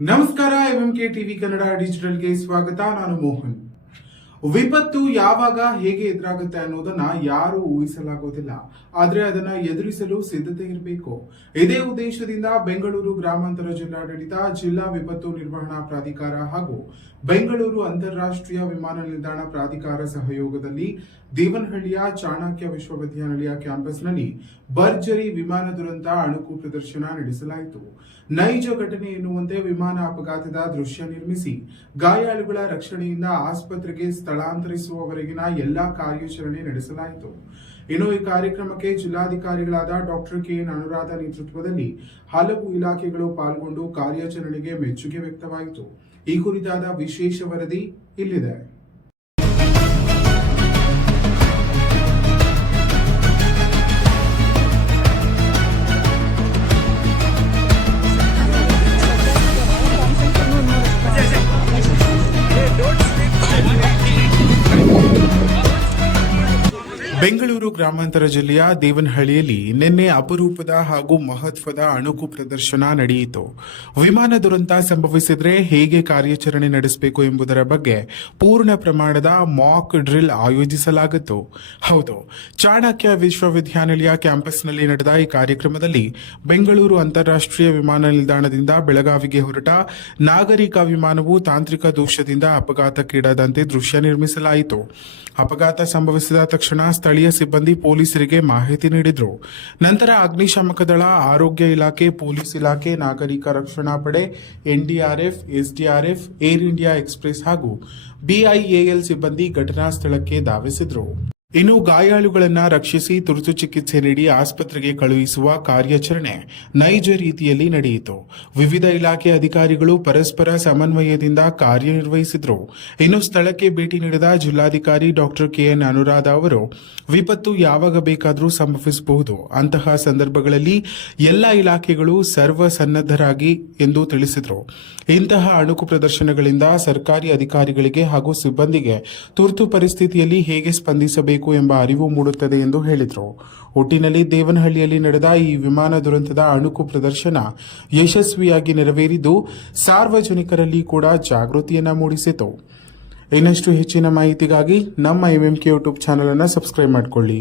ನಮಸ್ಕಾರ. MMK TV Kannada ಡಿಜಿಟಲ್ಗೆ ಸ್ವಾಗತ. ನಾನು ಮೋಹನ್. ವಿಪತ್ತು ಯಾವಾಗ ಹೇಗೆ ಎದುರಾಗುತ್ತೆ ಅನ್ನೋದನ್ನ ಯಾರು ಊಹಿಸಲಾಗೋದಿಲ್ಲ. ಆದ್ರೆ ಅದನ್ನ ಎದುರಿಸಲು ಸಿದ್ಧತೆ ಇರಬೇಕು. ಇದೇ ಉದ್ದೇಶದಿಂದ ಬೆಂಗಳೂರು ಗ್ರಾಮಾಂತರ ಜಿಲ್ಲಾಡಳಿತ, ಜಿಲ್ಲಾ ವಿಪತ್ತು ನಿರ್ವಹಣಾ ಪ್ರಾಧಿಕಾರ ಹಾಗೂ ಬೆಂಗಳೂರು ಅಂತಾರಾಷ್ಟ್ರೀಯ ವಿಮಾನ ನಿಲ್ದಾಣ ಪ್ರಾಧಿಕಾರ ಸಹಯೋಗದಲ್ಲಿ ದೇವನಹಳ್ಳಿಯ ಚಾಣಕ್ಯ ವಿಶ್ವವಿದ್ಯಾನಿಲಯ ಕ್ಯಾಂಪಸ್ನಲ್ಲಿ ಭರ್ಜರಿ ವಿಮಾನ ದುರಂತ ಅಣುಕು ಪ್ರದರ್ಶನ ನಡೆಸಲಾಯಿತು. ನೈಜ ಘಟನೆ ಎನ್ನುವಂತೆ ವಿಮಾನ ಅಪಘಾತದ ದೃಶ್ಯ ನಿರ್ಮಿಸಿ ಗಾಯಾಳುಗಳ ರಕ್ಷಣೆಯಿಂದ ಆಸ್ಪತ್ರೆಗೆ ಸ್ಥಳಾಂತರಿಸುವವರೆಗಿನ ಎಲ್ಲಾ ಕಾರ್ಯಾಚರಣೆ ನಡೆಸಲಾಯಿತು. ಇನ್ನು ಈ ಕಾರ್ಯಕ್ರಮಕ್ಕೆ ಜಿಲ್ಲಾಧಿಕಾರಿಗಳಾದ ಡಾಕ್ಟರ್ ಕೆಎನ್ ಅನುರಾಧ ನೇತೃತ್ವದಲ್ಲಿ ಹಲವು ಇಲಾಖೆಗಳು ಪಾಲ್ಗೊಂಡು ಕಾರ್ಯಾಚರಣೆಗೆ ಮೆಚ್ಚುಗೆ ವ್ಯಕ್ತವಾಯಿತು. ಈ ಕುರಿತಾದ ವಿಶೇಷ ವರದಿ ಇಲ್ಲಿದೆ. ಬೆಂಗಳೂರು ಗ್ರಾಮಾಂತರ ಜಿಲ್ಲೆಯ ದೇವನಹಳ್ಳಿಯಲ್ಲಿ ನಿನ್ನೆ ಅಪರೂಪದ ಹಾಗೂ ಮಹತ್ವದ ಅಣುಕು ಪ್ರದರ್ಶನ ನಡೆಯಿತು. ವಿಮಾನ ದುರಂತ ಸಂಭವಿಸಿದ್ರೆ ಹೇಗೆ ಕಾರ್ಯಾಚರಣೆ ನಡೆಸಬೇಕು ಎಂಬುದರ ಬಗ್ಗೆ ಪೂರ್ಣ ಪ್ರಮಾಣದ ಮಾಕ್ ಡ್ರಿಲ್ ಆಯೋಜಿಸಲಾಗಿತ್ತು. ಹೌದು, ಚಾಣಕ್ಯ ವಿಶ್ವವಿದ್ಯಾನಿಲಯ ಕ್ಯಾಂಪಸ್ನಲ್ಲಿ ನಡೆದ ಈ ಕಾರ್ಯಕ್ರಮದಲ್ಲಿ ಬೆಂಗಳೂರು ಅಂತಾರಾಷ್ಟ್ರೀಯ ವಿಮಾನ ನಿಲ್ದಾಣದಿಂದ ಬೆಳಗಾವಿಗೆ ಹೊರಟ ನಾಗರಿಕ ವಿಮಾನವು ತಾಂತ್ರಿಕ ದೋಷದಿಂದ ಅಪಘಾತಕ್ಕೀಡಾದಂತೆ ದೃಶ್ಯ ನಿರ್ಮಿಸಲಾಯಿತು. ಅಪಘಾತ ಸಂಭವಿಸಿದ ತಕ್ಷಣ ಸ್ಥಳೀಯ ಸಿಬ್ಬಂದಿ ಪೊಲೀಸರಿಗೆ ಮಾಹಿತಿ ನೀಡಿದರು. ನಂತರ ಅಗ್ನಿಶಾಮಕ ದಳ, ಆರೋಗ್ಯ ಇಲಾಖೆ, ಪೊಲೀಸ್ ಇಲಾಖೆ, ನಾಗರಿಕ ರಕ್ಷಣಾ ಪಡೆ, NDRF, SDRF, air India express ಹಾಗೂ ಬಿಐಎಎಲ್ ಸಿಬ್ಬಂದಿ ಘಟನಾ ಸ್ಥಳಕ್ಕೆ ಧಾವಿಸಿದರು. ಇನ್ನು ಗಾಯಾಳುಗಳನ್ನು ರಕ್ಷಿಸಿ ತುರ್ತು ಚಿಕಿತ್ಸೆ ನೀಡಿ ಆಸ್ಪತ್ರೆಗೆ ಕಳುಹಿಸುವ ಕಾರ್ಯಾಚರಣೆ ನೈಜ ರೀತಿಯಲ್ಲಿ ನಡೆಯಿತು. ವಿವಿಧ ಇಲಾಖೆ ಅಧಿಕಾರಿಗಳು ಪರಸ್ಪರ ಸಮನ್ವಯದಿಂದ ಕಾರ್ಯನಿರ್ವಹಿಸಿದರು. ಇನ್ನು ಸ್ಥಳಕ್ಕೆ ಭೇಟಿ ನೀಡಿದ ಜಿಲ್ಲಾಧಿಕಾರಿ ಡಾಕ್ಟರ್ ಕೆಎನ್ ಅನುರಾಧ ಅವರು ವಿಪತ್ತು ಯಾವಾಗ ಬೇಕಾದರೂ ಸಂಭವಿಸಬಹುದು, ಅಂತಹ ಸಂದರ್ಭಗಳಲ್ಲಿ ಎಲ್ಲ ಇಲಾಖೆಗಳು ಸರ್ವಸನ್ನದ್ಧರಾಗಿ ಎಂದು ತಿಳಿಸಿದರು. ಇಂತಹ ಅಣುಕು ಪ್ರದರ್ಶನಗಳಿಂದ ಸರ್ಕಾರಿ ಅಧಿಕಾರಿಗಳಿಗೆ ಹಾಗೂ ಸಿಬ್ಬಂದಿಗೆ ತುರ್ತು ಪರಿಸ್ಥಿತಿಯಲ್ಲಿ ಹೇಗೆ ಸ್ಪಂದಿಸಬೇಕು ಎಂಬ ಅರಿವು ಮೂಡುತ್ತದೆ ಎಂದು ಹೇಳಿದರು. ಒಟ್ಟಿನಲ್ಲಿ ದೇವನಹಳ್ಳಿಯಲ್ಲಿ ನಡೆದ ಈ ವಿಮಾನ ದುರಂತದ ಅಣುಕು ಪ್ರದರ್ಶನ ಯಶಸ್ವಿಯಾಗಿ ನೆರವೇರಿದ್ದು ಸಾರ್ವಜನಿಕರಲ್ಲಿ ಕೂಡ ಜಾಗೃತಿಯನ್ನು ಮೂಡಿಸಿತು. ಇನ್ನಷ್ಟು ಹೆಚ್ಚಿನ ಮಾಹಿತಿಗಾಗಿ ನಮ್ಮ ಎಂಎಂಕೆ ಯೂಟ್ಯೂಬ್ ಚಾನೆಲ್ ಅನ್ನು ಸಬ್ಸ್ಕ್ರೈಬ್ ಮಾಡಿಕೊಳ್ಳಿ.